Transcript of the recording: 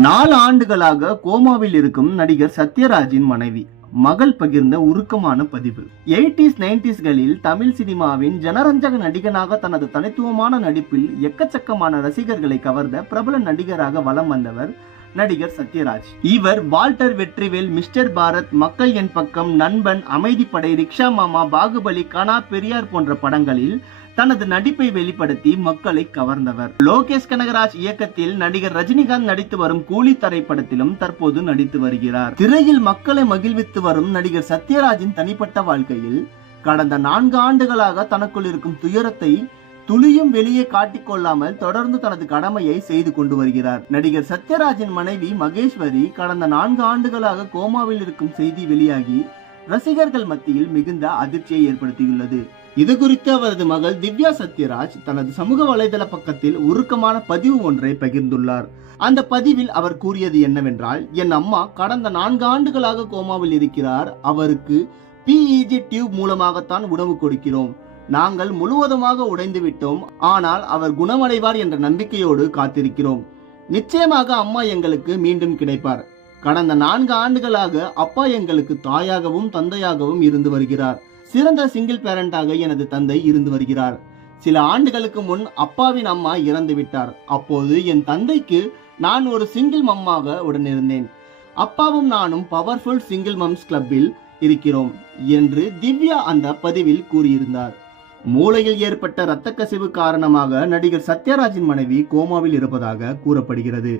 4 ஆண்டுகளாக கோமாவில் இருக்கும் நடிகர் சத்யராஜின் மனைவி மகள் பகிர்ந்த உருக்கமான பதிவு. 80s 90sகளில் தமிழ் சினிமாவின் ஜனரஞ்சக நடிகனாக தனது தனித்துவமான நடிப்பில் எக்கச்சக்கமான ரசிகர்களை கவர்ந்த பிரபல நடிகராக வலம் வந்தவர் நடிகர் சத்யராஜ். இவர் வால்டர் வெற்றிவேல், மிஸ்டர் பாரத், மக்கள் என் பக்கம், நண்பன், அமைதிப்படை, ரிக்ஷா மாமா, பாகுபலி, கனா, பெரியார் போன்ற படங்களில் தனது நடிப்பை வெளிப்படுத்தி மக்களை கவர்ந்தவர். லோகேஷ் கனகராஜ் இயக்கத்தில் நடிகர் ரஜினிகாந்த் நடித்து வரும் கூலி திரைப்படத்திலும் தற்போது நடித்து வருகிறார். திரையில் மக்களை மகிழ்வித்து வரும் நடிகர் சத்யராஜின் தனிப்பட்ட வாழ்க்கையில் கடந்த 4 ஆண்டுகளாக தனக்குள் இருக்கும் துயரத்தை துளியும் வெளியே காட்டிக்கொள்ளாமல் தொடர்ந்து தனது கடமையை செய்து கொண்டு வருகிறார். நடிகர் சத்யராஜின் மனைவி மகேஸ்வரி கடந்த 4 ஆண்டுகளாக கோமாவில் இருக்கும் செய்தி வெளியாகி ரசிகர்கள் மத்தியில் மிகுந்த அதிர்ச்சியை ஏற்படுத்தியுள்ளது. இது குறித்து அவரது மகள் திவ்யா சத்யராஜ் தனது சமூக வலைதள பக்கத்தில் உருக்கமான பதிவு ஒன்றை பகிர்ந்துள்ளார். அந்த பதிவில் அவர் கூறியது என்னவென்றால், என் அம்மா கடந்த 4 ஆண்டுகளாக கோமாவில் இருக்கிறார். அவருக்கு PEG டியூப் மூலமாகத்தான் உணவு கொடுக்கிறோம். நாங்கள் முழுவதுமாக உடைந்து விட்டோம். ஆனால் அவர் குணமடைவார் என்ற நம்பிக்கையோடு காத்திருக்கிறோம். நிச்சயமாக அம்மா எங்களுக்கு மீண்டும் கிடைப்பார். கடந்த 4 ஆண்டுகளாக அப்பா எங்களுக்கு தாயாகவும் தந்தையாகவும் இருந்து வருகிறார். சிறந்த சிங்கிள் பேரண்டாக எனது தந்தை இருந்து வருகிறார். சில ஆண்டுகளுக்கு முன் அப்பாவின் அம்மா இறந்து விட்டார். அப்போது என் தந்தைக்கு நான் ஒரு சிங்கிள் மம்மாக உடனிருந்தேன். அப்பாவும் நானும் பவர்ஃபுல் சிங்கிள் மம்ஸ் கிளப்பில் இருக்கிறோம் என்று திவ்யா அந்த பதிவில் கூறியிருந்தார். மூளையில் ஏற்பட்ட இரத்த கசிவு காரணமாக நடிகர் சத்யராஜின் மனைவி கோமாவில் இருப்பதாக கூறப்படுகிறது.